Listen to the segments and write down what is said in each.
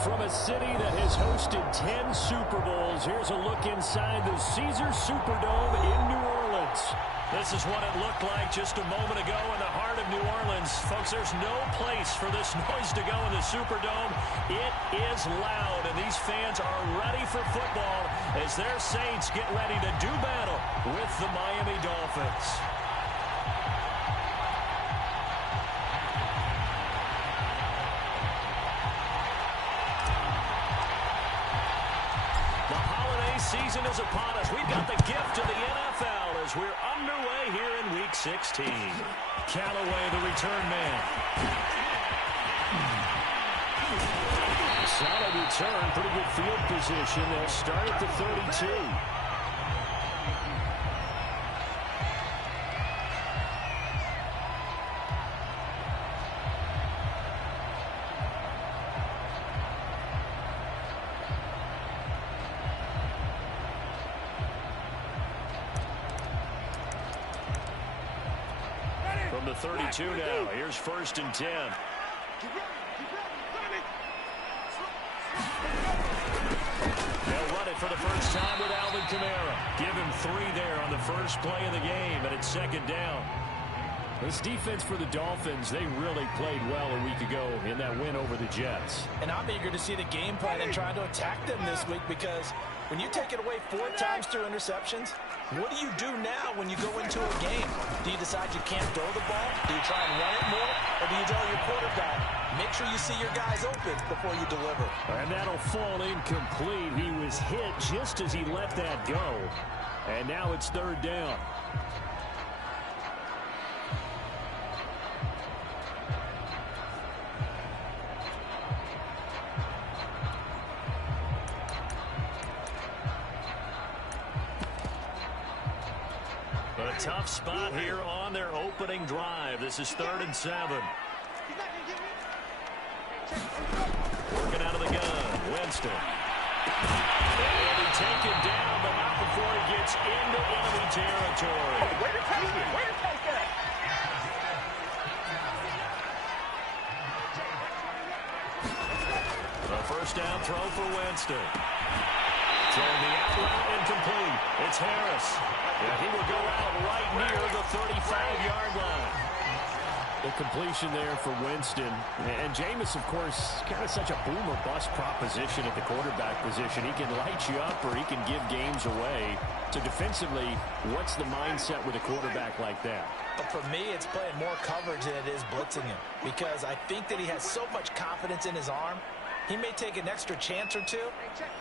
From a city that has hosted 10 Super Bowls, here's a look inside the Caesars Superdome in New Orleans. This is what it looked like just a moment ago in the heart of New Orleans. Folks, there's no place for this noise to go in the Superdome. It is loud, and these fans are ready for football as their Saints get ready to do battle with the Miami Dolphins. Season is upon us. We've got the gift of the NFL as we're underway here in Week 16. Callaway, the return man. Solid return, pretty good field position. They'll start at the 32. From the 32 now, here's 1st and 10. They'll run it for the first time with Alvin Kamara. Give him 3 there on the first play of the game, and it's 2nd down. This defense for the Dolphins, they really played well a week ago in that win over the Jets. And I'm eager to see the game plan and try to attack them this week, because when you take it away 4 times through interceptions, what do you do now when you go into a game? Do you decide you can't throw the ball? Do you try and run it more? Or do you tell your quarterback, make sure you see your guys open before you deliver? And that'll fall incomplete. He was hit just as he let that go. And now it's 3rd down. A tough spot here on their opening drive. This is 3rd and 7. Working out of the gun. Winston. And he taken down, but not before he gets into enemy territory. Oh, way to take it. Way to take it. A 1st down throw for Winston. Throwing the out route incomplete. It's Harris. And he will go out right near the 35-yard line. The completion there for Winston. And Jameis, of course, kind of such a boom or bust proposition at the quarterback position. He can light you up or he can give games away. So defensively, what's the mindset with a quarterback like that? But for me, it's playing more coverage than it is blitzing him, because I think that he has so much confidence in his arm. He may take an extra chance or two,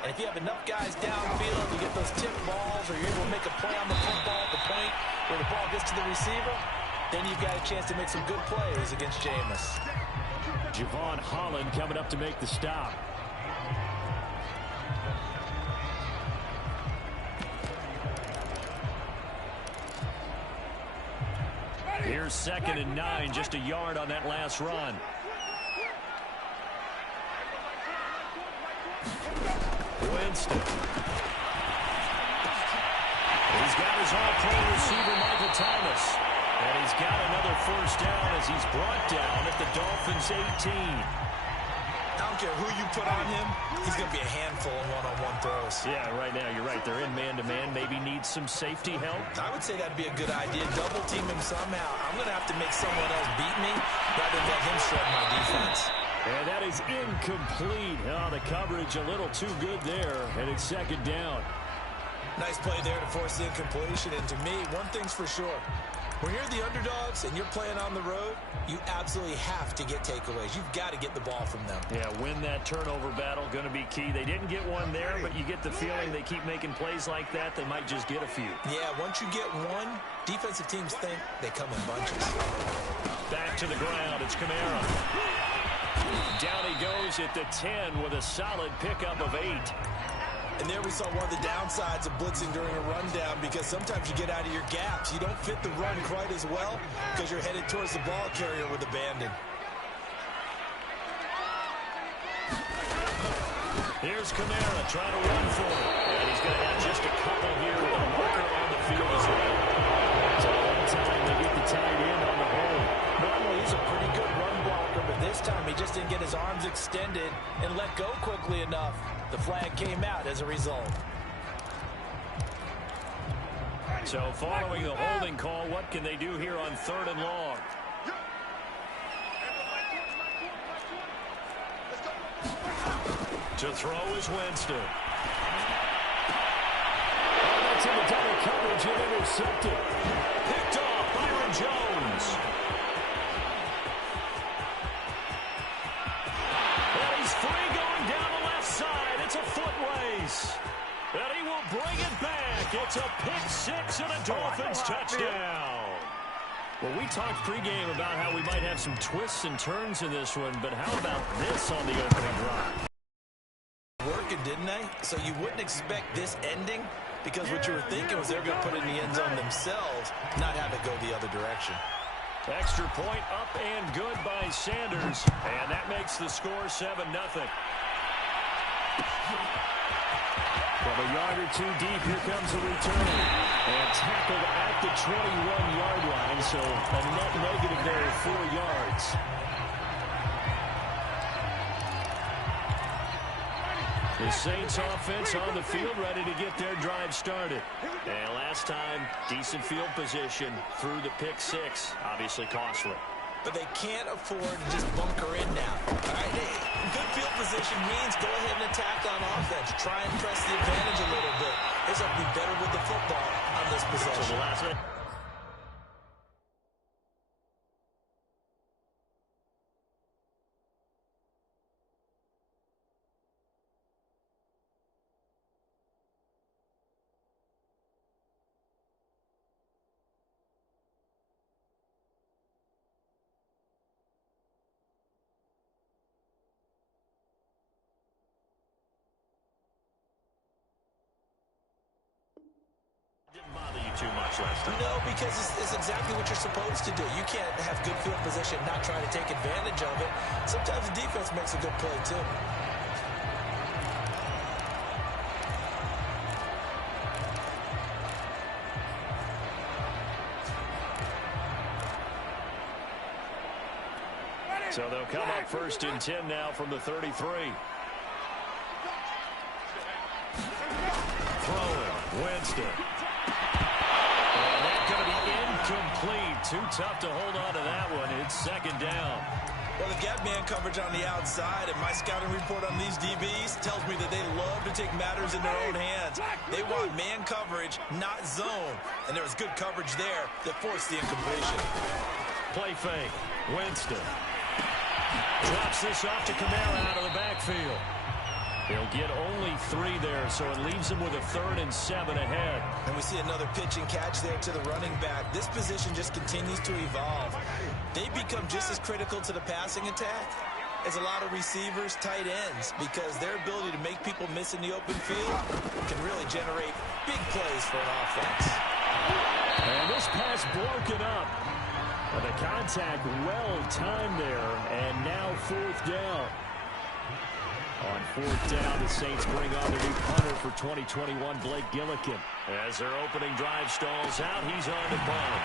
and if you have enough guys downfield, you get those tip balls, or you're able to make a play on the football at the point where the ball gets to the receiver, then you've got a chance to make some good plays against Jameis. Javon Holland coming up to make the stop. Here's 2nd and 9, just a yard on that last run. Winston. He's got his all-pro receiver, Michael Thomas. And he's got another 1st down as he's brought down at the Dolphins' 18. I don't care who you put on him, he's going to be a handful in one-on-one throws. Yeah, right now, you're right. They're in man-to-man. Maybe needs some safety help. I would say that'd be a good idea. Double team him somehow. I'm going to have to make someone else beat me rather than let him shred my defense. And that is incomplete. Oh, the coverage a little too good there, and it's 2nd down. Nice play there to force the incompletion. And to me, one thing's for sure. When you're the underdogs and you're playing on the road, you absolutely have to get takeaways. You've got to get the ball from them. Yeah, win that turnover battle, going to be key. They didn't get one there, but you get the feeling they keep making plays like that, they might just get a few. Yeah, once you get one, defensive teams think they come in bunches. Back to the ground, it's Kamara. Down he goes at the 10 with a solid pickup of 8. And there we saw one of the downsides of blitzing during a rundown, because sometimes you get out of your gaps. You don't fit the run quite as well because you're headed towards the ball carrier with abandon. Here's Kamara trying to run for it. And he's going to have just a couple here with a marker on the field as well. So one time they get the tight end on the hold. Normally he's a pretty good run blocker, but this time he just didn't get his arms extended. one-handed and let go quickly enough. The flag came out as a result. So following the holding call, what can they do here on 3rd and long? To throw is Winston. Oh, that's in the double coverage and intercepted. Picked off Byron Jones. And he's free going down the left side. It's a foot race. And he will bring it back. It's a pick six and a Dolphins touchdown. Well, we talked pregame about how we might have some twists and turns in this one, but how about this on the opening drive? Working, didn't they? So you wouldn't expect this ending because what you were thinking was they're going to put it in the end zone themselves, not have it go the other direction. Extra point up and good by Sanders, and that makes the score 7-0. From a yard or two deep, here comes a return. And tackled at the 21-yard line, so a net negative there of 4 yards. The Saints offense on the field, ready to get their drive started. And last time, decent field position through the pick six. Obviously costly. But they can't afford to just bunker in now. All right, good field position means go ahead and attack on offense. Try and press the advantage a little bit. They have to be better with the football on this possession. So the last minute. Didn't bother you too much last time. No, because it's exactly what you're supposed to do. You can't have good field position, not try to take advantage of it. Sometimes the defense makes a good play, too. So they'll come up 1st and 10 now from the 33. Throwing, Winston. And that's going to be incomplete. Too tough to hold on to that one. It's 2nd down. Well, they've got man coverage on the outside, and my scouting report on these DBs tells me that they love to take matters in their own hands. They want man coverage, not zone. And there was good coverage there that forced the incompletion. Play fake. Winston. Drops this off to Kamara out of the backfield. He'll get only 3 there, so it leaves him with a 3rd and 7 ahead. And we see another pitch and catch there to the running back. This position just continues to evolve. They become just as critical to the passing attack as a lot of receivers, tight ends, because their ability to make people miss in the open field can really generate big plays for an offense. And this pass broken up. And the contact well timed there, and now 4th down. On 4th down, the Saints bring on their new punter for 2021, Blake Gillikin. As their opening drive stalls out, he's on to punt.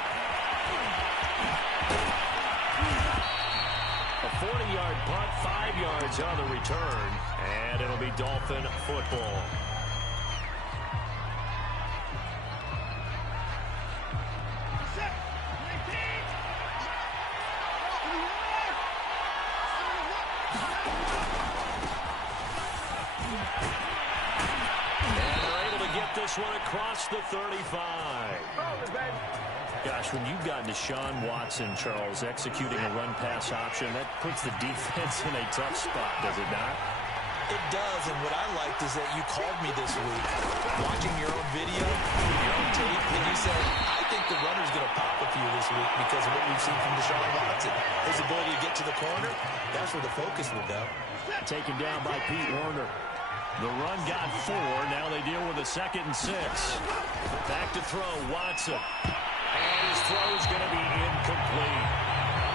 A 40-yard punt, 5 yards on the return, and it'll be Dolphin football. This one across the 35. Gosh, when you've got Deshaun Watson, Charles, executing a run-pass option, that puts the defense in a tough spot, does it not? It does, and what I liked is that you called me this week, watching your own video, your own tape, and you said, I think the runner's going to pop a few this week because of what we've seen from Deshaun Watson. His ability to get to the corner, that's where the focus will go. Taken down by Pete Werner. The run got 4. Now they deal with a 2nd and 6. Back to throw, Watson. And his throw's going to be incomplete.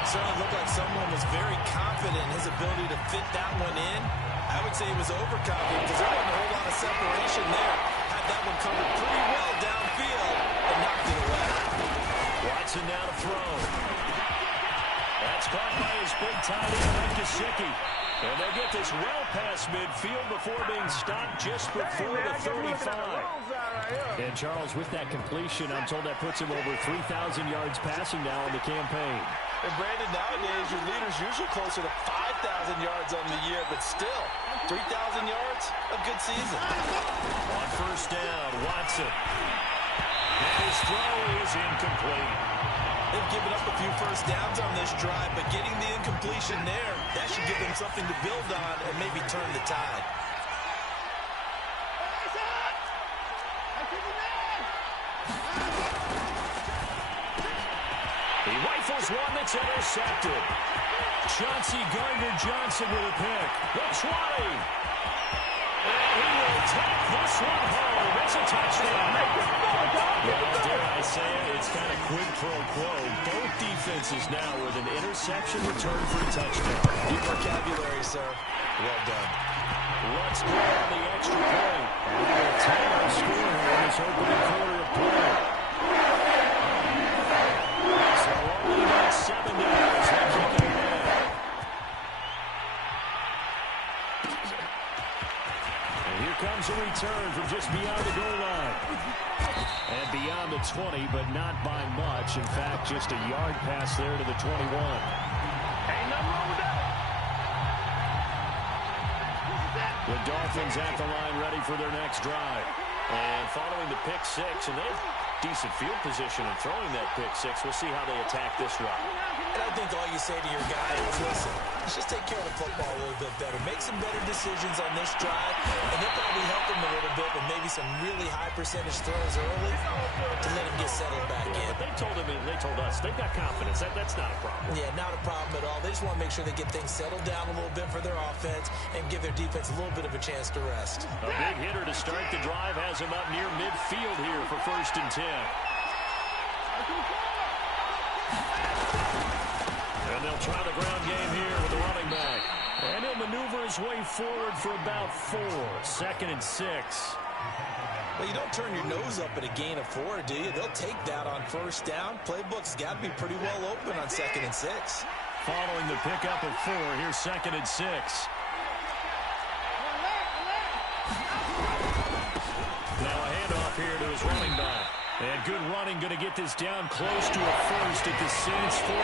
Certainly looked like someone was very confident in his ability to fit that one in. I would say he was overconfident because there wasn't a whole lot of separation there. Had that one covered pretty well downfield and knocked it away. Watson now to throw. That's caught by his big tight end, Mike Gesicki. And they get this well past midfield before being stopped just before the 35. And Charles, with that completion, I'm told that puts him over 3,000 yards passing now in the campaign. And Brandon, nowadays your leader's usually closer to 5,000 yards on the year, but still, 3,000 yards, a good season. On first down, Watson. And his throw is incomplete. They've given up a few first downs on this drive, but getting the incompletion there, that should give them something to build on and maybe turn the tide. He rifles one that's intercepted. Chauncey Gardner-Johnson with a pick. The 20. And he will take this one home. It's a touchdown. Well, dare I say it, it's kind of quid pro quo. Both defenses now with an interception return for a touchdown. Good vocabulary, sir. Well done. Let's go on the extra point. And we will tie our score here in this opening quarter of play. So only about 7 now as they kick it ahead. And here comes a return from just beyond the goal line. And beyond the 20, but not by much. In fact, just a yard pass there to the 21. Ain't nothing wrong with that. The Dolphins at the line ready for their next drive. And following the pick six, and they have decent field position in throwing that pick six. We'll see how they attack this route. And I think all you say to your guy is, listen, let's just take care of the football a little bit better. Make some better decisions on this drive, and they'll probably help him a little bit with maybe some really high percentage throws early to let him get settled back in. But they told us they've got confidence. That's not a problem. Yeah, not a problem at all. They just want to make sure they get things settled down a little bit for their offense and give their defense a little bit of a chance to rest. A big hitter to start the drive has him up near midfield here for 1st and 10. And they'll try the ground game here with the running back. And he'll maneuver his way forward for about 4. 2nd and 6. Well, you don't turn your nose up at a gain of 4, do you? They'll take that on first down. Playbook's got to be pretty well open on 2nd and 6. Following the pickup of 4, here's 2nd and 6. Now a handoff here to his running back. And good running, going to get this down close to a first at the Saints' 44.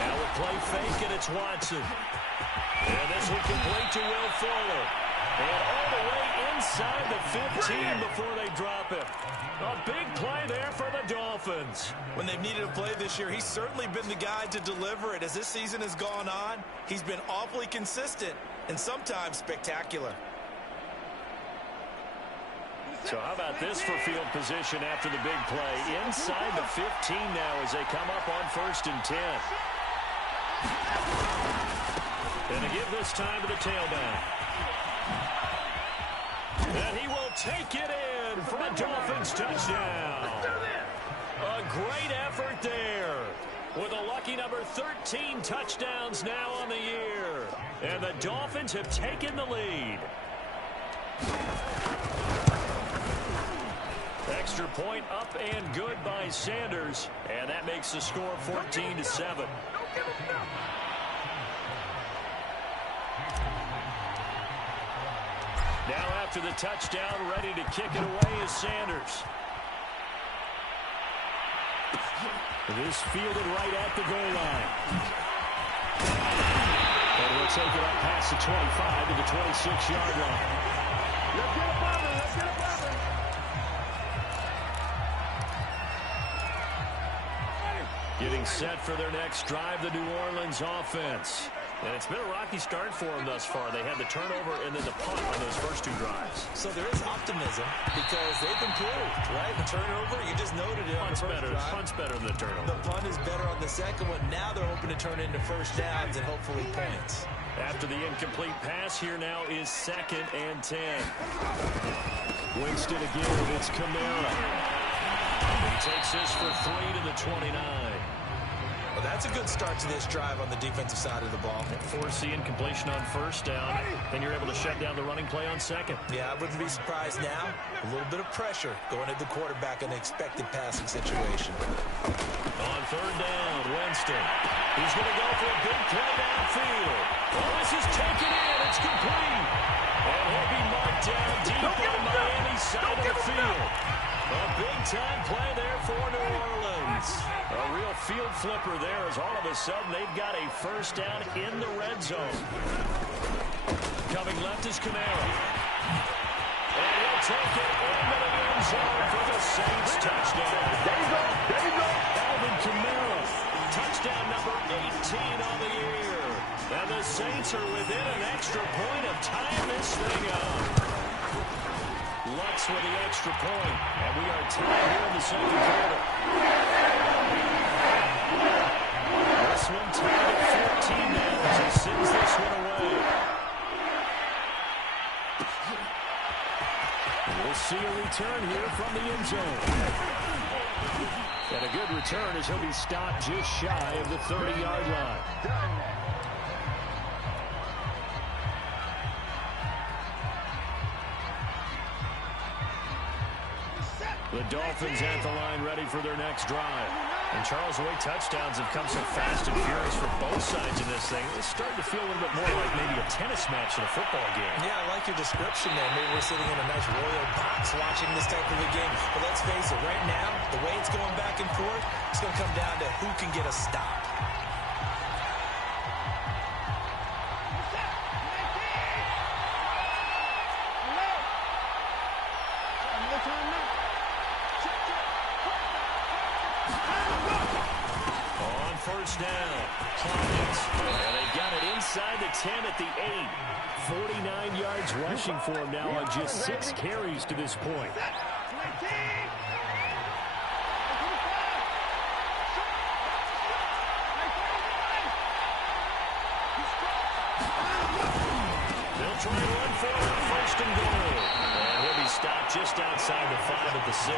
Now a play fake, and it's Watson. And this will complete to Will Fuller. And all the way inside the 15 before they drop it. A big play there for the Dolphins. When they've needed a play this year, he's certainly been the guy to deliver it. As this season has gone on, he's been awfully consistent and sometimes spectacular. So how about this for field position after the big play? Inside the 15 now as they come up on 1st and 10. And to give this time to the tailback. And he will take it in for a Dolphins touchdown. A great effort there. With a lucky number 13 touchdowns now on the year. And the Dolphins have taken the lead. Extra point up and good by Sanders. And that makes the score 14-7. Now after the touchdown, ready to kick it away is Sanders. This fielded right at the goal line. And we'll take it up past the 25 to the 26-yard line. Let's get a bumper. Let's get a bumper. Getting set for their next drive, the New Orleans offense. And it's been a rocky start for them thus far. They had the turnover and then the punt on those first 2 drives. So there is optimism because they've improved, right? The turnover, you just noted it on the first drive. Punt's better than the turnover. The punt is better on the second one. Now they're hoping to turn it into first downs and hopefully points. After the incomplete pass, here now is 2nd and 10. Winston again, it's Kamara. He takes this for 3 to the 29. Well, that's a good start to this drive on the defensive side of the ball. Force the incompletion on first down. Then you're able to shut down the running play on second. Yeah, I wouldn't be surprised now. A little bit of pressure going at the quarterback in an expected passing situation. On third down, Winston. He's going to go for a big play downfield. Oh, this is taken in. It's complete. And he'll be marked down deep on Miami's side of the field. A big-time play there for New Orleans. A real field flipper there as all of a sudden they've got a first down in the red zone. Coming left is Kamara. And he'll take it into the end zone for the Saints touchdown. There you go. There you go. Alvin Kamara, touchdown number 18 on the year. And the Saints are within an extra point of tying this thing up. Lutz with the extra point, and we are tied here in the second quarter. This one tied at 14 now as he sends this one away. We'll see a return here from the end zone. And a good return as he'll be stopped just shy of the 30-yard line. The Dolphins at the line ready for their next drive. And Charles, the way touchdowns have come so fast and furious for both sides in this thing, it's starting to feel a little bit more like maybe a tennis match than a football game. Yeah, I like your description there. Maybe we're sitting in a nice royal box watching this type of a game. But let's face it, right now, the way it's going back and forth, it's going to come down to who can get a stop. First down, Hawkins, and they got it inside the 10 at the 8. 49 yards rushing for him now on just 6 carries to this point. They'll try and run for it on first and goal. And he'll be stopped just outside the 5 at the 6.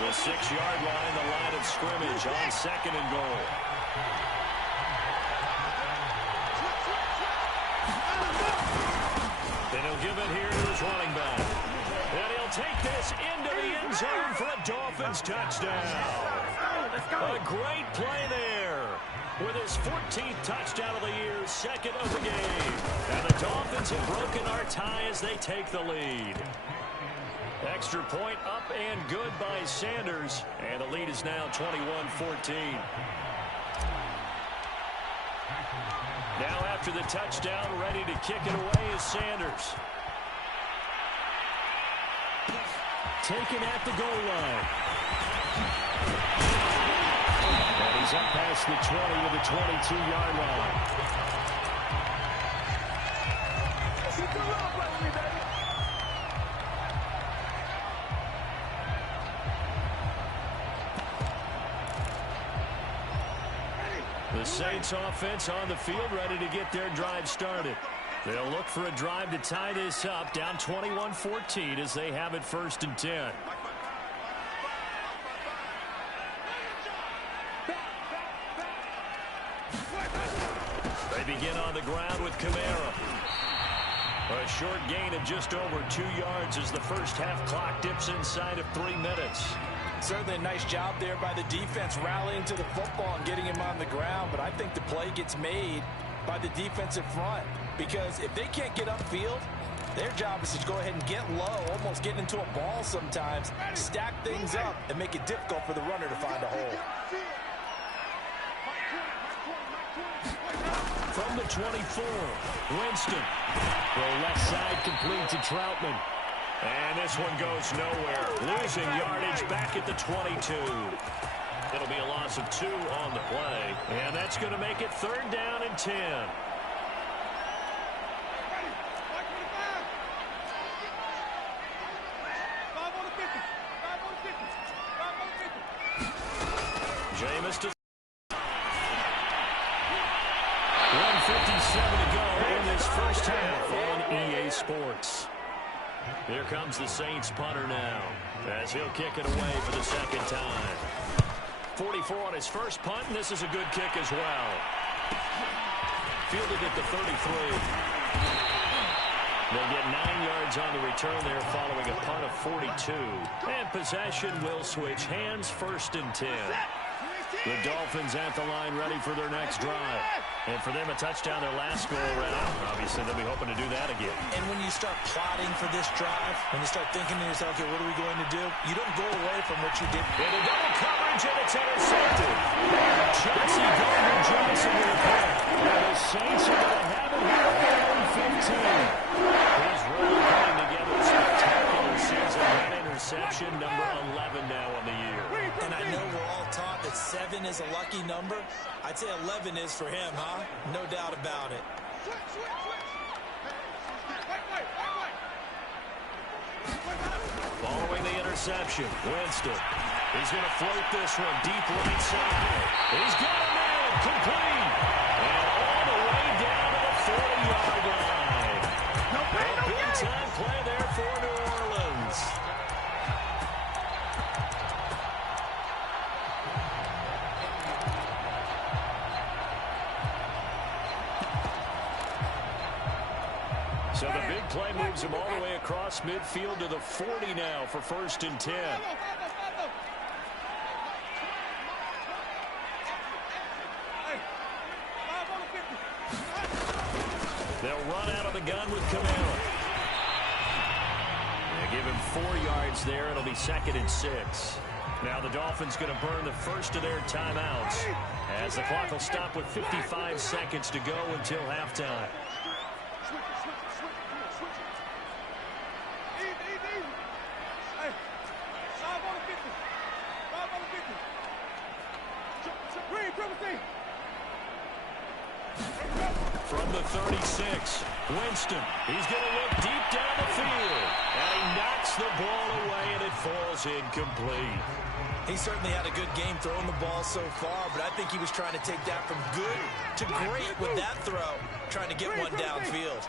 The 6-yard line, the line of scrimmage on second and goal. And he'll give it here to his running back. And he'll take this into the end zone for a Dolphins touchdown. A great play there. With his 14th touchdown of the year, second of the game. And the Dolphins have broken our tie as they take the lead. Extra point up and good by Sanders. And the lead is now 21-14. Now after the touchdown, ready to kick it away is Sanders. Taken at the goal line. And he's up past the 20 to the 22-yard line. The Saints offense on the field ready to get their drive started. They'll look for a drive to tie this up, down 21-14 as they have it first and 10. They begin on the ground with Kamara. A short gain of just over 2 yards as the first half clock dips inside of 3 minutes. Certainly a nice job there by the defense rallying to the football and getting him on the ground, but I think the play gets made by the defensive front because if they can't get upfield, their job is to go ahead and get low, almost get into a ball sometimes, stack things up, and make it difficult for the runner to find a hole. From the 24, Winston. The left side complete to Troutman. And this one goes nowhere. Losing yardage back at the 22. It'll be a loss of 2 on the play. And that's going to make it 3rd down and 10. Jameis to 1:57 to go in this first half on EA Sports. Here comes the Saints punter now as he'll kick it away for the second time. 44 on his first punt, and this is a good kick as well. Fielded at the 33. They'll get 9 yards on the return there following a punt of 42. And possession will switch hands, 1st and 10. The Dolphins at the line ready for their next drive. And for them, a touchdown their last go-around. Obviously, they'll be hoping to do that again. And when you start plotting for this drive, when you start thinking to yourself, okay, what are we going to do? You don't go away from what you did. Into double coverage, and it's intercepted. Chauncey Gardner-Johnson with a pick. And the Saints are going to have it here at 15. He's really putting together a spectacular season. That interception, number 11 now on the year. And I know we're all taught that 7 is a lucky number. I'd say 11 is for him, huh? No doubt about it. Following the interception, Winston. He's going to float this one deep right side. He's got a man, complete. And all the way down to the 40-yard line. A big-time play there for New Orleans. So the big play moves him all the way across midfield to the 40 now for 1st and 10. They'll run out of the gun with Kamara. They give him 4 yards there. It'll be 2nd and 6. Now the Dolphins going to burn the first of their timeouts as the clock will stop with 55 seconds to go until halftime. From the 36, Winston. He's going to look deep down the field. And he knocks the ball away, and it falls incomplete. He certainly had a good game throwing the ball so far, but I think he was trying to take that from good to great with that throw, trying to get one downfield.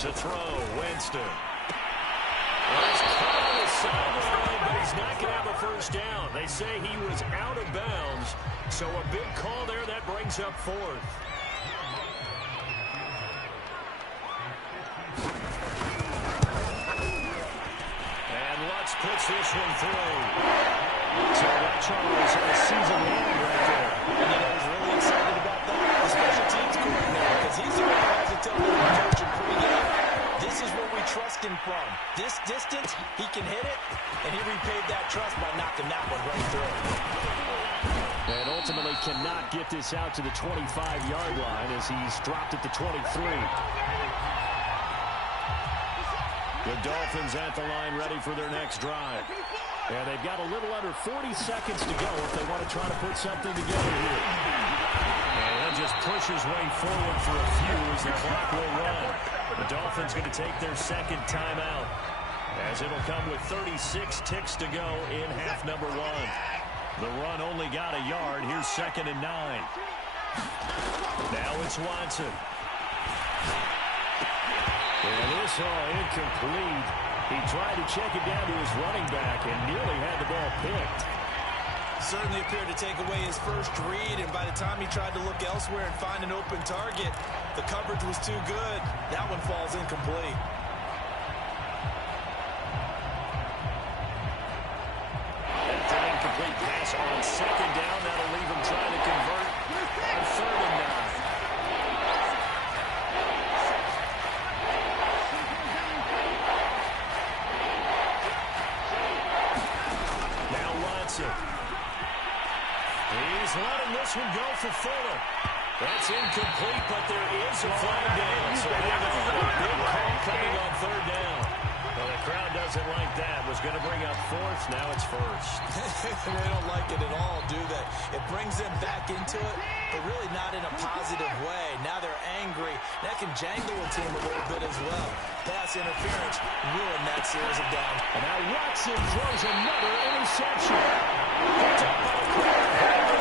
To throw, Winston. Well, he's caught on the sideline, but he's not going to have a first down. They say he was out of bounds, so a big call there that brings up 4th. And Lutz puts this one through. So that Charles had a season long right there. And you know who's really excited about that? The special teams coordinator, because he's the one who has to tell the coach in pregame, this is where we trust him from. This distance, he can hit it, and he repaid that trust by knocking that one right through. And ultimately cannot get this out to the 25-yard line as he's dropped at the 23. The Dolphins at the line ready for their next drive. And they've got a little under 40 seconds to go if they want to try to put something together here. And he'll just push his way forward for a few as the clock will run. The Dolphins going to take their 2nd timeout as it'll come with 36 ticks to go in half number 1. The run only got a yard. Here's 2nd and 9. Now it's Watson. And this all incomplete. He tried to check it down to his running back and nearly had the ball picked. Certainly appeared to take away his first read, and by the time he tried to look elsewhere and find an open target, the coverage was too good. That one falls incomplete. That's an incomplete pass on 2nd down. That'll leave him trying to convert on 3rd and 9. He's letting this one go for Fuller. That's incomplete, but there is a flag down. So hang on. A big call coming on 3rd down. Well, the crowd doesn't like that. Was going to bring up 4th. Now it's 1st. They don't like it at all, do they? It brings them back into it, but really not in a positive way. Now they're angry. That can jangle a team a little bit as well. Pass interference ruined that series of downs. And now Watson throws another interception. Picked up by the crowd.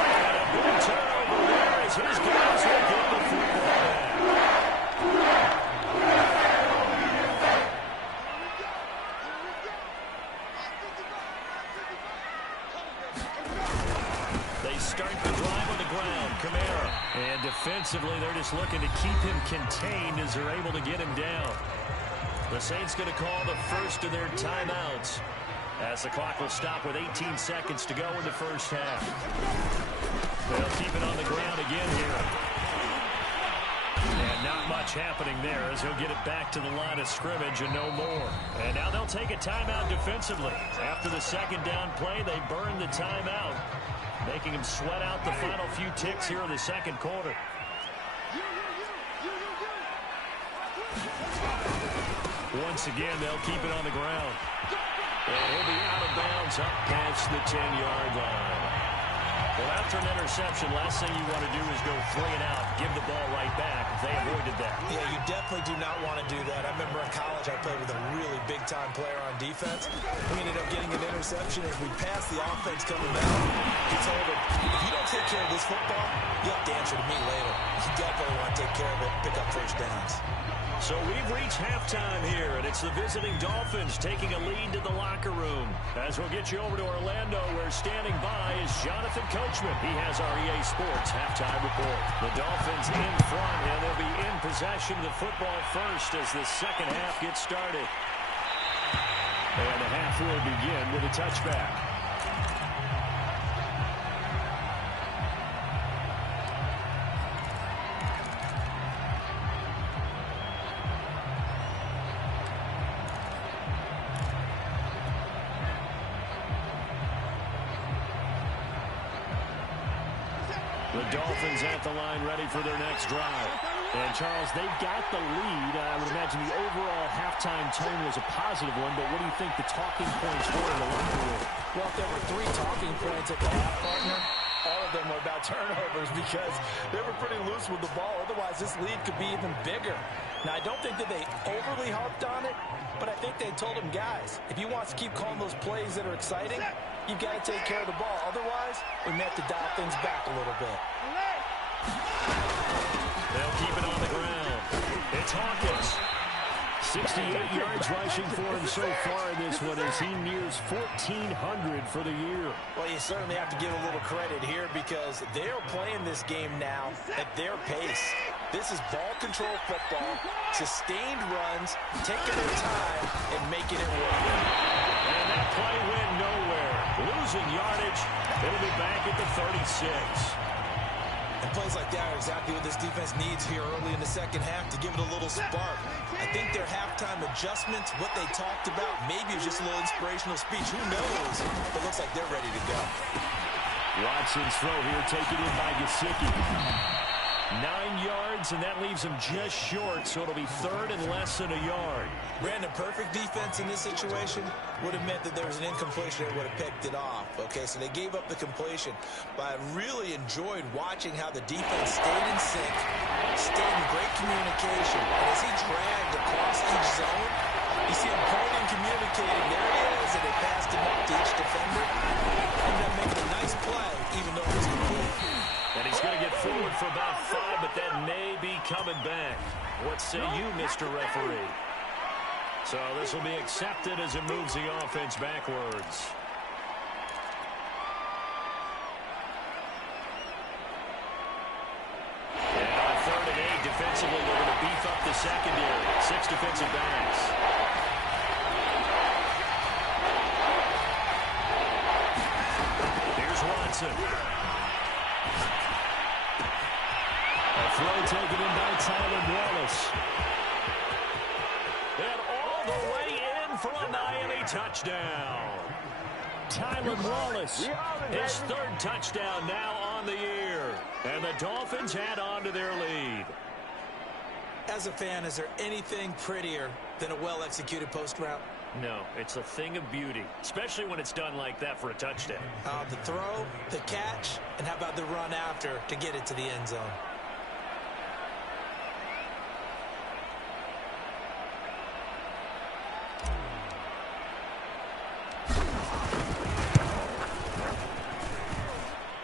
And a big turnover there as his guys will get the football back. start the drive on the ground. Kamara. And defensively, they're just looking to keep him contained as they're able to get him down. The Saints going to call the first of their timeouts as the clock will stop with 18 seconds to go in the first half. They'll keep it on the ground again here. And not much happening there as he'll get it back to the line of scrimmage and no more. And now they'll take a timeout defensively. After the second down play, they burn the timeout, making him sweat out the final few ticks here in the second quarter. Once again, they'll keep it on the ground. And he'll be out of bounds up past the 10-yard line. Well, after an interception, last thing you want to do is go 3 and out, give the ball right back. They avoided that. Yeah, you definitely do not want to do that. I remember in college I played with a really big-time player on defense. We ended up getting an interception. As we passed the offense coming down, he told him, if you don't take care of this football, you have to answer to me later. You definitely want to take care of it, pick up first downs. So we've reached halftime here, and it's the visiting Dolphins taking a lead to the locker room. As we'll get you over to Orlando, where standing by is Jonathan Coachman. He has our EA Sports halftime report. The Dolphins in front, and they'll be in possession of the football first as the second half gets started. And the half will begin with a touchback. The Dolphins at the line ready for their next drive. And, Charles, they've got the lead. I would imagine the overall halftime tone was a positive one, but what do you think the talking points were in the locker room? Well, if there were 3 talking points at the half, partner, all of them were about turnovers because they were pretty loose with the ball. Otherwise, this lead could be even bigger. Now, I don't think that they overly harped on it, but I think they told them, guys, if you want to keep calling those plays that are exciting, you've got to take care of the ball. Otherwise, we may have to dial things back a little bit. They'll keep it on the ground. It's Hawkins. 68 yards rushing for him so far in this one as he nears 1,400 for the year. Well, you certainly have to give a little credit here because they're playing this game now at their pace. This is ball control football, sustained runs, taking their time, and making it work. And that play went nowhere. Losing yardage. It'll be back at the 36. And plays like that are exactly what this defense needs here early in the second half to give it a little spark. I think their halftime adjustments, what they talked about, maybe it was just a little inspirational speech. Who knows? But it looks like they're ready to go. Watson's throw here taken in by Gesicki. 9 yards, and that leaves him just short, so it'll be third and less than a yard. Brandon, perfect defense in this situation would have meant that there was an incompletion that would have picked it off. Okay, so they gave up the completion. But I really enjoyed watching how the defense stayed in sync, stayed in great communication. And as he dragged across each zone, you see him pointing, communicating. There he is, and they passed him up to each defender. Ended up making a nice play, even though it was complete. And he's going to get forward for about 5, but that may be coming back. What say you, Mr. Referee? So this will be accepted as it moves the offense backwards. And on 3rd and 8, defensively, they're going to beef up the secondary. 6 defensive backs. Here's Watson. A throw taken in by Tyler Wallace. And all the way in for a Miami touchdown. Tyler Wallace, his 3rd touchdown now on the year. And the Dolphins add on to their lead. As a fan, is there anything prettier than a well-executed post route? No, it's a thing of beauty, especially when it's done like that for a touchdown. The throw, the catch, and how about the run after to get it to the end zone?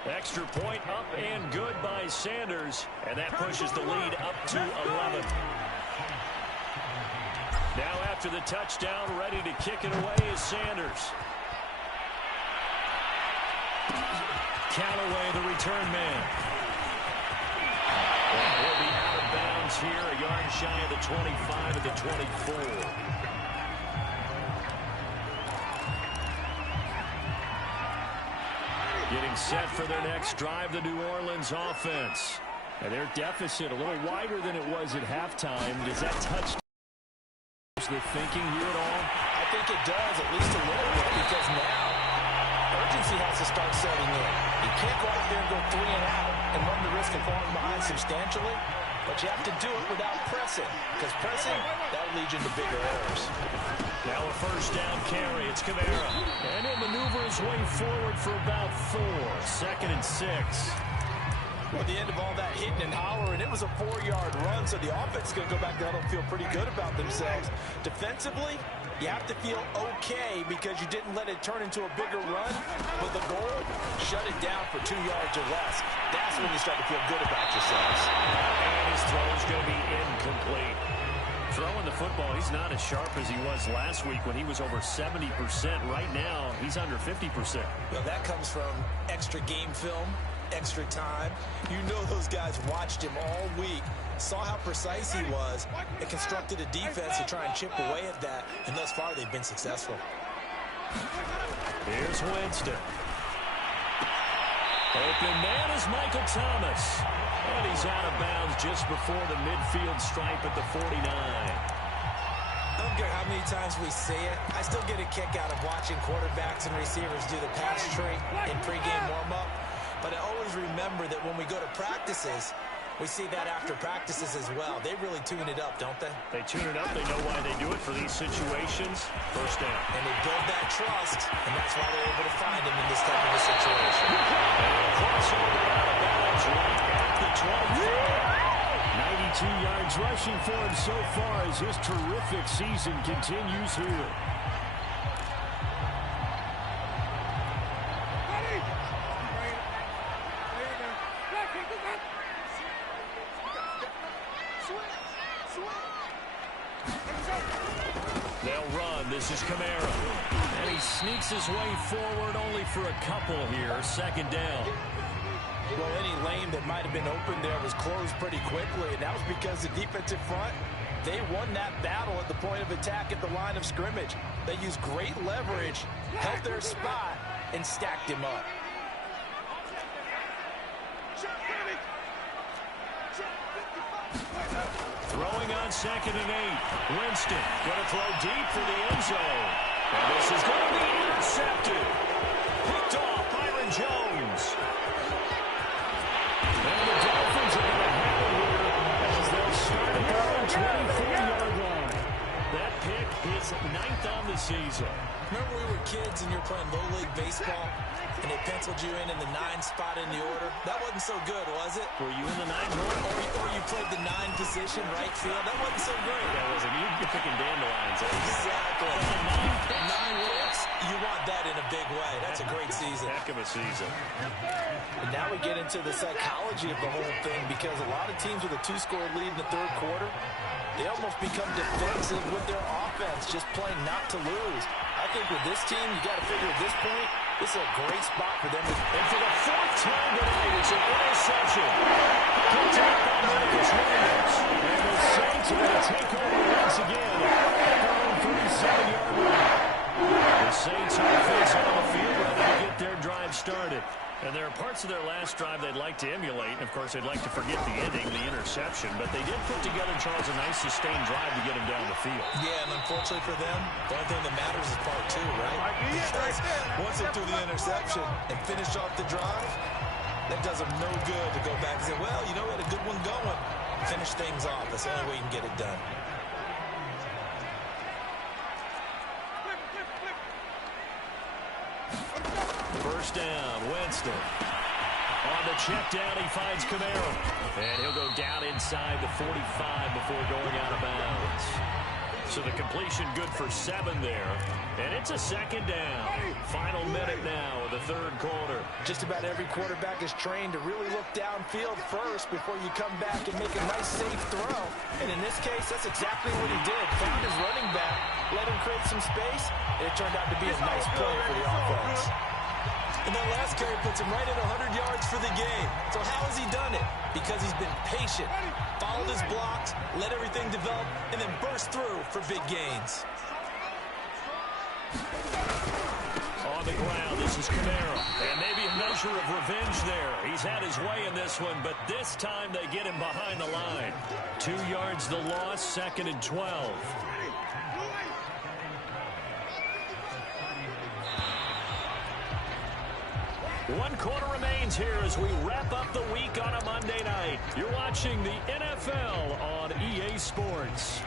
Extra point up and good by Sanders, and that pushes the lead up to 11. Now after the touchdown, ready to kick it away is Sanders. Callaway, the return man. And he'll be out of bounds here, a yard shy of the 25 at the 24. Getting set for their next drive, the New Orleans offense. And their deficit a little wider than it was at halftime. Does that touch the thinking here at all? I think it does, at least a little bit, because now urgency has to start setting in. You can't go out there and go 3 and out and run the risk of falling behind substantially, but you have to do it without pressing, because pressing, that'll lead you into bigger errors. Now a first down carry. It's Kamara. And he'll maneuver his way forward for about 4. 2nd and 6. Well, at the end of all that hitting and hollering, it was a 4-yard run, so the offense is going to go back there and feel pretty good about themselves. Defensively, you have to feel okay because you didn't let it turn into a bigger run, but the goal, shut it down for 2 yards or less. That's when you start to feel good about yourselves. And his throw is going to be incomplete. Throwing the football, he's not as sharp as he was last week when he was over 70%. Right now, he's under 50%. Well, that comes from extra game film, extra time. You know those guys watched him all week, saw how precise he was, and constructed a defense to try and chip away at that, and thus far they've been successful. Here's Winston. Open man is Michael Thomas. And he's out of bounds just before the midfield stripe at the 49. I don't care how many times we say it, I still get a kick out of watching quarterbacks and receivers do the pass tree in pregame warm-up. But I always remember that when we go to practices, we see that after practices as well. They really tune it up, don't they? They tune it up. They know why they do it for these situations. First down. And they build that trust, and that's why they're able to find him in this type of a situation. And crossover out of bounds right at the 25. 92 yards rushing for him so far as his terrific season continues here. They'll run. This is Kamara. And he sneaks his way forward only for a couple here. 2nd down. Well, any lane that might have been open there was closed pretty quickly, and that was because the defensive front, they won that battle at the point of attack at the line of scrimmage. They used great leverage, held their spot, and stacked him up. Throwing on 2nd and 8. Winston going to throw deep for the end zone. And this is going to be intercepted. Picked off Byron Jones. And the Dolphins are going to have it here as they'll start at their own 24-yard line. That pick is 9th on the season. Remember we were kids and you were playing Little League Baseball, and they penciled you in the 9 spot in the order? That wasn't so good, was it? Were you in the 9 hole? Or you played the 9 position, right field? That wasn't so great. That wasn't. You're picking dandelions. Exactly. 9 hits. You want that in a big way. That's a great season. Heck of a season. And now we get into the psychology of the whole thing, because a lot of teams with a 2-score lead in the 3rd quarter, they almost become defensive with their offense, just playing not to lose. I think with this team, you got to figure at this point, this is a great spot for them. And for the 4th time tonight, it's an interception. Picked up by Marcus Williams. And the Saints are going to take over once again at their own 37-yard line. The Saints offense on the field ready to get their drive started. And there are parts of their last drive they'd like to emulate. And, of course, they'd like to forget the ending, the interception. But they did put together, Charles, a nice sustained drive to get him down the field. Yeah, and unfortunately for them, the only thing that matters is part 2, right? Because once they threw the interception and finished off the drive, that does them no good to go back and say, well, you know, we had a good one going. Finish things off. That's the only way you can get it done. First down, Winston. On the check down, he finds Kamara. And he'll go down inside the 45 before going out of bounds. So the completion good for 7 there. And it's a 2nd down. Final minute now of the 3rd quarter. Just about every quarterback is trained to really look downfield first before you come back and make a nice, safe throw. And in this case, that's exactly what he did. Found his running back, let him create some space, and it turned out to be a nice play for the offense. In that last carry puts him right at 100 yards for the game. So how has he done it? Because he's been patient, followed his blocks, let everything develop, and then burst through for big gains. On the ground, this is Kamara. And maybe a measure of revenge there. He's had his way in this one, but this time they get him behind the line. 2 yards the loss, 2nd and 12. One quarter remains here as we wrap up the week on a Monday night. You're watching the NFL on EA Sports.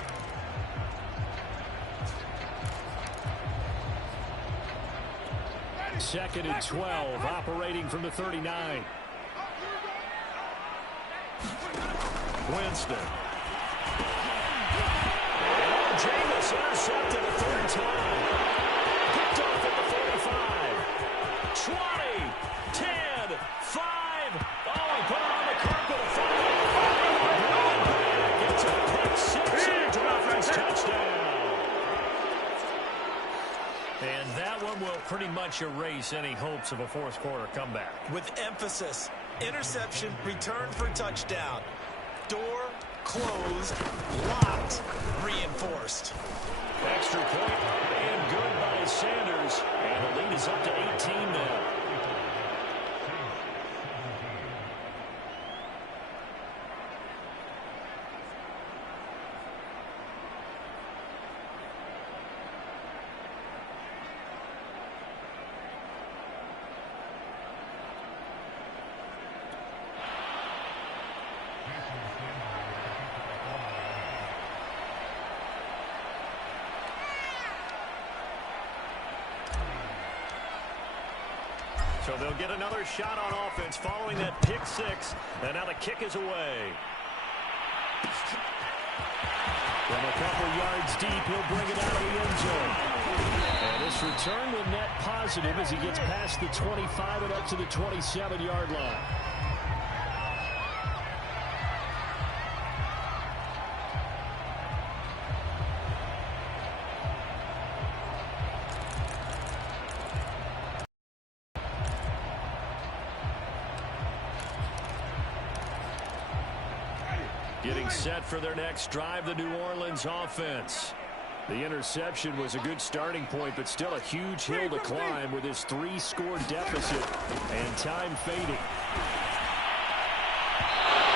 Second and 12, operating from the 39. Winston. And Jameis intercepted a 3rd time. Picked off at the 45. 20, 10, 5. Oh, he put it on the carpet. A 5. It's a pick 6 and a Dolphins touchdown. And that one will pretty much erase any hopes of a fourth quarter comeback. With emphasis, interception, return for touchdown. Door closed, locked, reinforced. Extra point and good by Sanders. And the lead is up to 18 now. So they'll get another shot on offense following that pick 6. And now the kick is away. From a couple yards deep, he'll bring it out of the end zone. And this return will net positive as he gets past the 25 and up to the 27-yard line. Getting set for their next drive, the New Orleans offense. The interception was a good starting point, but still a huge hill to climb with his 3-score deficit and time fading.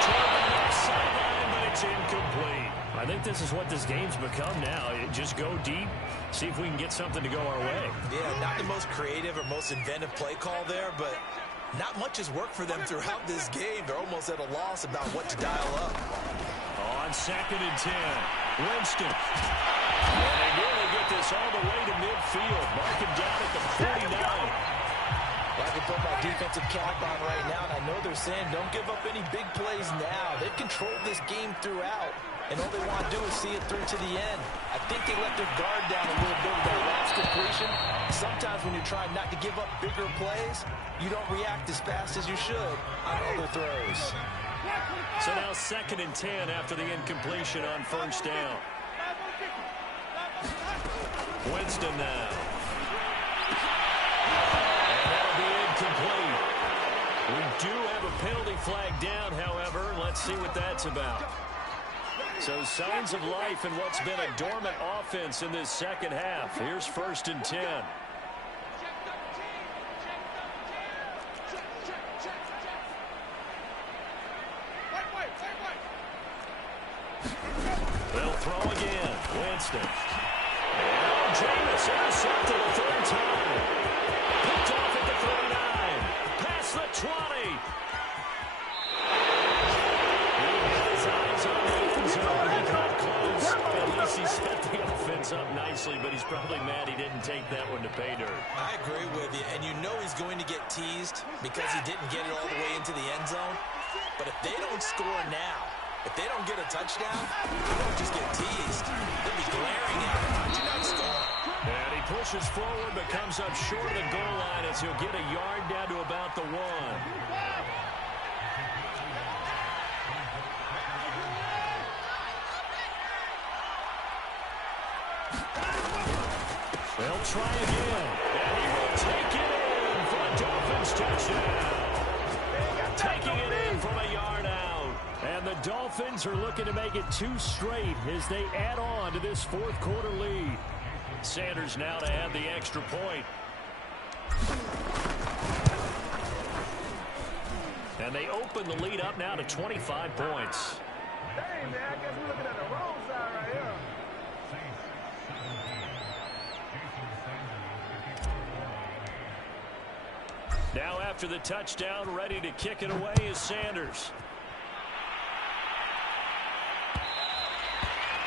Toward the left sideline, but it's incomplete. I think this is what this game's become now. Just go deep, see if we can get something to go our way. Yeah, not the most creative or most inventive play call there, but not much has worked for them throughout this game. They're almost at a loss about what to dial up. On 2nd and 10, Winston. And they nearly get this all the way to midfield. Mark him down at the 49. I can put my defensive cap on right now, and I know they're saying don't give up any big plays now. They've controlled this game throughout, and all they want to do is see it through to the end. I think they let their guard down a little bit with that last completion. Sometimes when you're trying not to give up bigger plays, you don't react as fast as you should on other throws. So now 2nd and 10 after the incompletion on 1st down. Winston now. And that'll be incomplete. We do have a penalty flag down, however. Let's see what that's about. So signs of life in what's been a dormant offense in this second half. Here's 1st and 10. They'll throw again. Winston. And Jameis intercepted a 3rd time. Picked off at the 39. Past the 20. He had his eyes on the end zone. He got close. At least he set the offense up nicely, but he's probably mad he didn't take that one to pay dirt. I agree with you, and you know he's going to get teased because he didn't get it all the way into the end zone. But if they don't score now, if they don't get a touchdown, they don't just get teased. They'll be glaring at him. How'd you not score? And he pushes forward, but comes up short of the goal line as he'll get a yard down to about the 1. They'll try again. And he will take it in for a Dolphins touchdown. touchdown. Taking it in from a yard out. And the Dolphins are looking to make it 2 straight as they add on to this fourth quarter lead. Sanders now to add the extra point. And they open the lead up now to 25 points. Hey, man, I guess we're looking at the wrong side right here. Now after the touchdown, ready to kick it away is Sanders.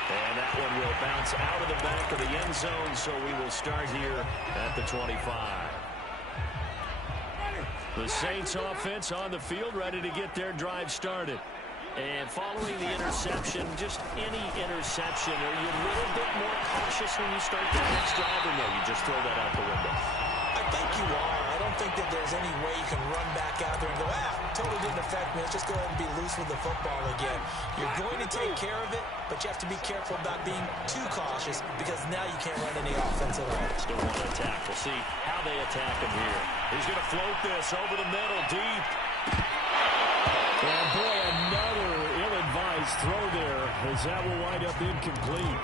And that one will bounce out of the back of the end zone, so we will start here at the 25. The Saints offense on the field, ready to get their drive started. And following the interception, just any interception, are you a little bit more cautious when you start that next drive, or no, you just throw that out the window? I think you are. I don't think that there's any way you can run back out there and go, totally didn't affect me. Let's just go ahead and be loose with the football again. You're going to take care of it, but you have to be careful about being too cautious because now you can't run any offense at all. Still want to attack. We'll see how they attack him here. He's going to float this over the middle, deep. And boy, another ill-advised throw there as that will wind up incomplete.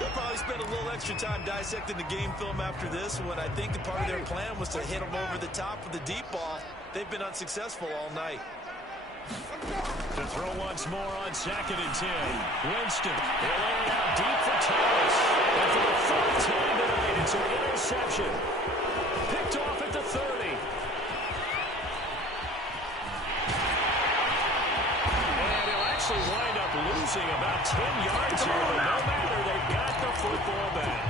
They'll probably spend a little extra time dissecting the game film after this when I think the part of their plan was to hit them over the top with the deep ball. They've been unsuccessful all night. To throw once more on 2nd and 10. Winston, they'll lay it out deep for Thomas. And for the 4th time tonight, it's an interception. Picked off at the 30. And he'll actually wind up losing about 10 yards here, but no matter, they've got the football back.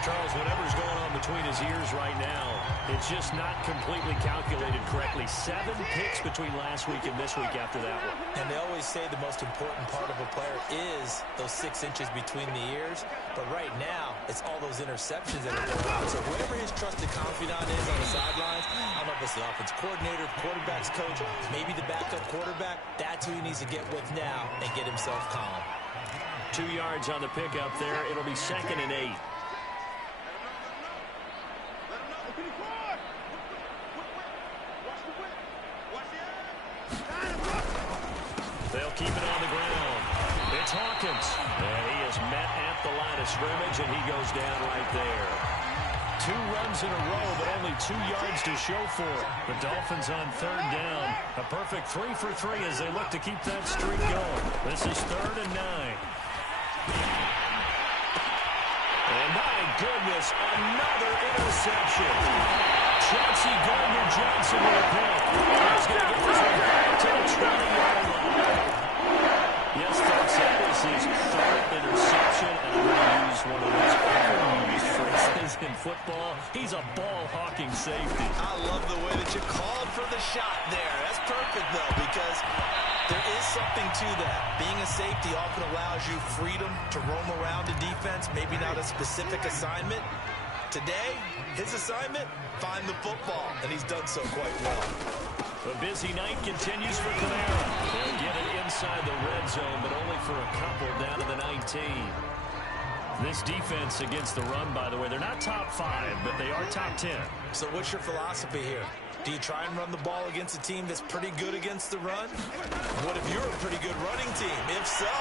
Charles, whatever's going on between his ears right now, it's just not completely calculated correctly. 7 picks between last week and this week after that one. And they always say the most important part of a player is those 6 inches between the ears. But right now, it's all those interceptions that are going on. So whoever his trusted confidant is on the sidelines, I don't know if it's the offense coordinator, the quarterback's coach, maybe the backup quarterback, that's who he needs to get with now and get himself calm. 2 yards on the pickup there. It'll be 2nd and 8. They'll keep it on the ground. It's Hawkins. And he is met at the line of scrimmage, and he goes down right there. 2 runs in a row, but only 2 yards to show for it. The Dolphins on 3rd down. A perfect 3 for 3 as they look to keep that streak going. This is 3rd and 9. And my goodness, another interception. Chauncey Gardner-Johnson with a pick. He's going to get this one back to the 20-yard line. Yes, folks, that is his 3rd interception, and I'm going to use one of those overused phrases in football. He's a ball-hawking safety. I love the way that you called for the shot there. That's perfect, though, because there is something to that. Being a safety often allows you freedom to roam around the defense, maybe not a specific assignment. Today, his assignment, find the football, and he's done so quite well. A busy night continues for Kamara. They'll get it inside the red zone, but only for a couple down to the 19. This defense against the run, by the way, they're not top 5, but they are top 10. So what's your philosophy here? Do you try and run the ball against a team that's pretty good against the run? What if you're a pretty good running team? If so,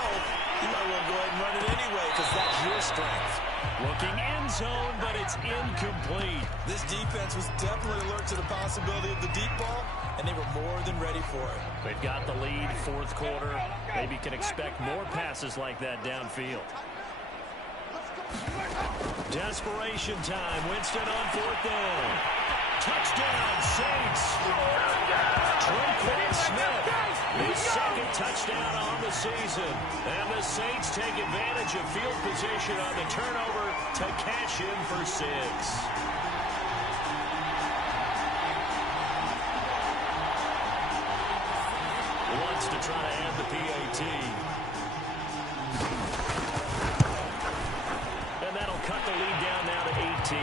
you might want to go ahead and run it anyway because that's your strength. Looking end zone, but it's incomplete. This defense was definitely alert to the possibility of the deep ball, and they were more than ready for it. They've got the lead, 4th quarter. Maybe can expect more passes like that downfield. Desperation time. Winston on 4th down. Touchdown, Saints. Tre'Quan Smith, his 2nd touchdown on the season. And the Saints take advantage of field position on the turnover to cash in for 6. Wants to try to add the PAT. And that'll cut the lead down now to 18.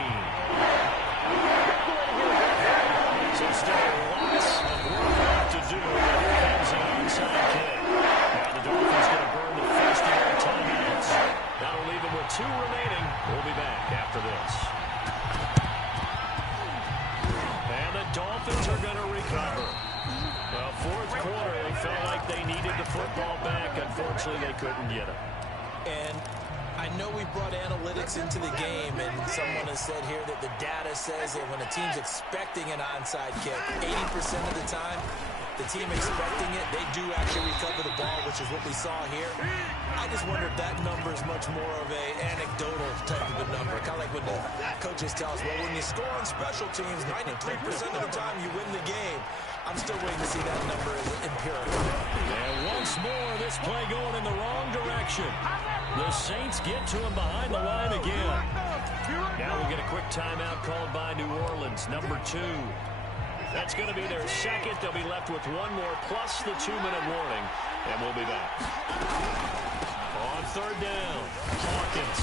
So still lots of work left to do. Here comes an onside kick. Now the Dolphins going to burn the first of their timeouts. That'll leave them with 2 remaining. We'll be back after this. And the Dolphins are are going to recover. Well, fourth quarter, they felt like they needed the football back. Unfortunately, they couldn't get it. And I know we brought analytics into the game, and someone has said here that the data says that when a team's expecting an onside kick, 80% of the time, the team expecting it, they do actually recover the ball, which is what we saw here. I just wonder if that number is much more of a anecdotal type of a number. Kind of like when the coaches tell us, well, when you score on special teams, 93% of the time you win the game. I'm still waiting to see that number as empirical. And once more, this play going in the wrong direction. The Saints get to him behind the line again. Now we get a quick timeout called by New Orleans, number 2. That's going to be their second. They'll be left with one more plus the 2-minute warning, and we'll be back. On third down, Hawkins.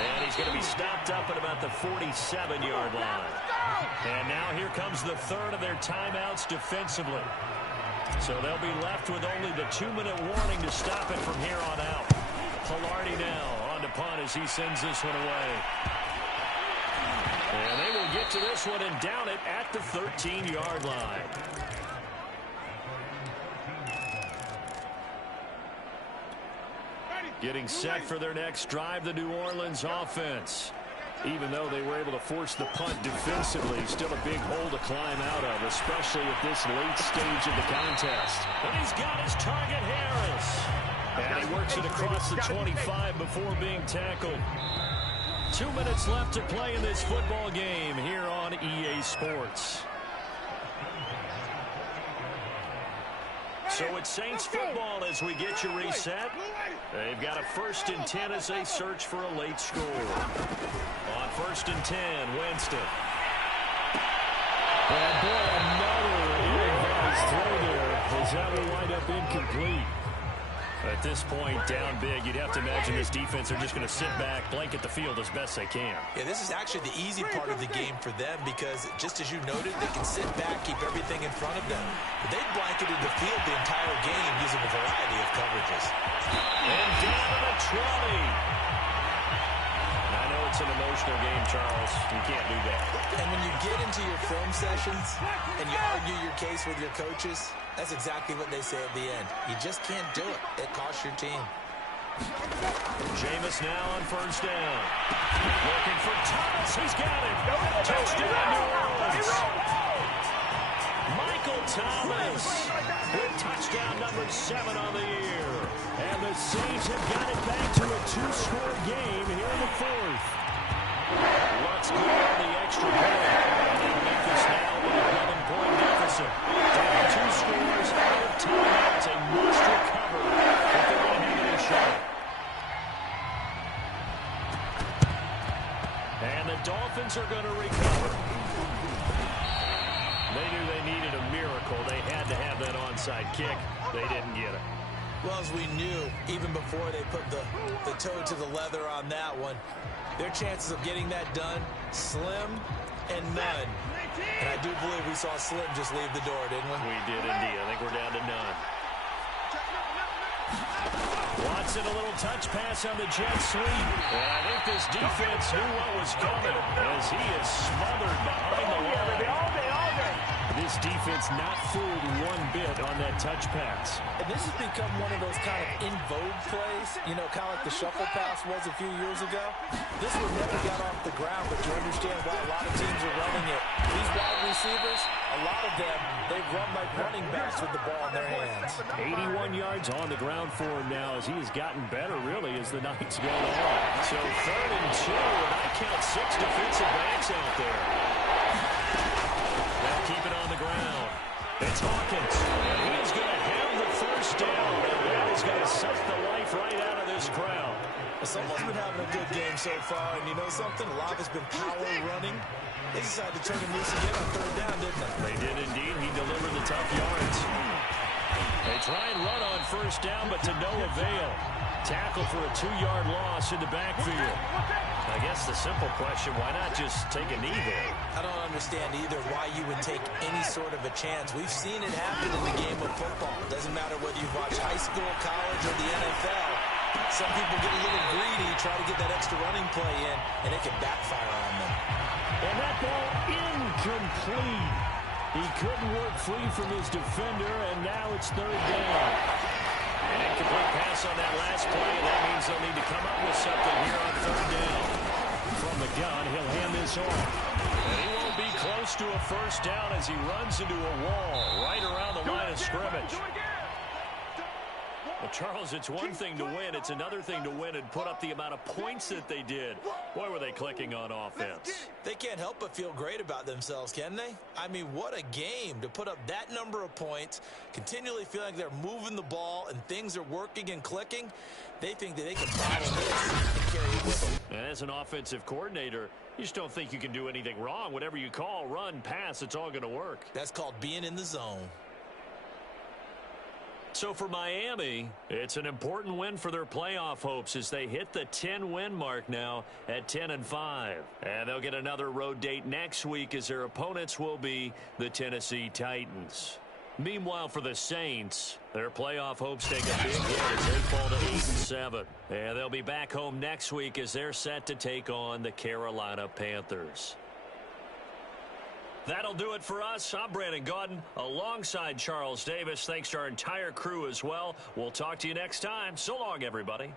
And he's going to be stopped up at about the 47-yard line. And now here comes the third of their timeouts defensively. So they'll be left with only the 2-minute warning to stop it from here on out. Pilardi now on to punt as he sends this one away. And they will get to this one and down it at the 13-yard line. Getting set for their next drive, the New Orleans offense. Even though they were able to force the punt defensively, still a big hole to climb out of, especially at this late stage of the contest. And he's got his target, Harris. And he works it across the 25 before being tackled. 2 minutes left to play in this football game here on EA Sports. So it's Saints football as we get you reset. They've got a 1st and 10 as they search for a late score. On 1st and 10, Winston. And boy, another ill-advised throw there as that will wind up incomplete. At this point, down big, you'd have to imagine this defense are just going to sit back, blanket the field as best they can. Yeah, this is actually the easy part of the game for them because, just as you noted, they can sit back, keep everything in front of them. But they've blanketed the field the entire game using a variety of coverages. And down to the 20. I know it's an emotional game, Charles. You can't do that. And when you get into your film sessions and you argue your case with your coaches, that's exactly what they say at the end. You just can't do it. It costs your team. Jameis now on 1st down. Looking for Thomas. He's got it. Touchdown, New Orleans. Michael Thomas with touchdown number 7 on the year. And the Saints have got it back to a 2-score game here in the 4th. Let's go on the extra point. And Memphis now with a 11-point deficit. Down 2 scores out of timeouts. A must recover if they're going to have any shot. And the Dolphins are going to recover. They knew they needed a miracle. They had to have that onside kick. They didn't get it. Well, as we knew, even before they put the toe to the leather on that one, their chances of getting that done, slim and none. And I do believe we saw Slim just leave the door, didn't we? We did indeed. I think we're down to none. Watson, a little touch pass on the jet sweep. And I think this defense knew what was coming as he is smothered behind the line. This defense not fooled one bit on that touch pass. And this has become one of those kind of in vogue plays, you know, kind of like the shuffle pass was a few years ago. This one never got off the ground, but you understand why a lot of teams are running it. These wide receivers, a lot of them, they run like running backs with the ball in their hands. 81 yards on the ground for him now as he has gotten better, really, as the night's gone on. So 3rd and 2, and I count 6 defensive backs out there. They'll keep it on the ground. It's Hawkins. And he is going to have the 1st down. And that is going to suck the life right out of this crowd. Someone's been having a good game so far, and you know something? A lot has been power running. They decided to turn him loose again on 3rd down, didn't they? They did indeed. He delivered the tough yards. They try and run on 1st down, but to no avail. Tackle for a 2-yard loss in the backfield. I guess the simple question, why not just take a knee there? I don't understand either why you would take any sort of a chance. We've seen it happen in the game of football. It doesn't matter whether you've watched high school, college, or the NFL. Some people get a little greedy, try to get that extra running play in, and it can backfire on them. And that ball incomplete. He couldn't work free from his defender, and now it's third down. An incomplete pass on that last play, and that means they'll need to come up with something here on third down. From the gun, he'll hand this off. And he won't be close to a first down as he runs into a wall right around the line of scrimmage. Well, Charles, it's one thing to win. It's another thing to win and put up the amount of points that they did. Boy, were they clicking on offense. They can't help but feel great about themselves, can they? I mean, what a game to put up that number of points, continually feeling like they're moving the ball and things are working and clicking. They think that they can bottle this and carry it with them. And as an offensive coordinator, you just don't think you can do anything wrong. Whatever you call, run, pass, it's all going to work. That's called being in the zone. So for Miami, it's an important win for their playoff hopes as they hit the 10-win mark now at 10-5. And they'll get another road date next week as their opponents will be the Tennessee Titans. Meanwhile, for the Saints, their playoff hopes take a big hit as they fall to 8-7. And they'll be back home next week as they're set to take on the Carolina Panthers. That'll do it for us. I'm Brandon Gaudin alongside Charles Davis. Thanks to our entire crew as well. We'll talk to you next time. So long, everybody.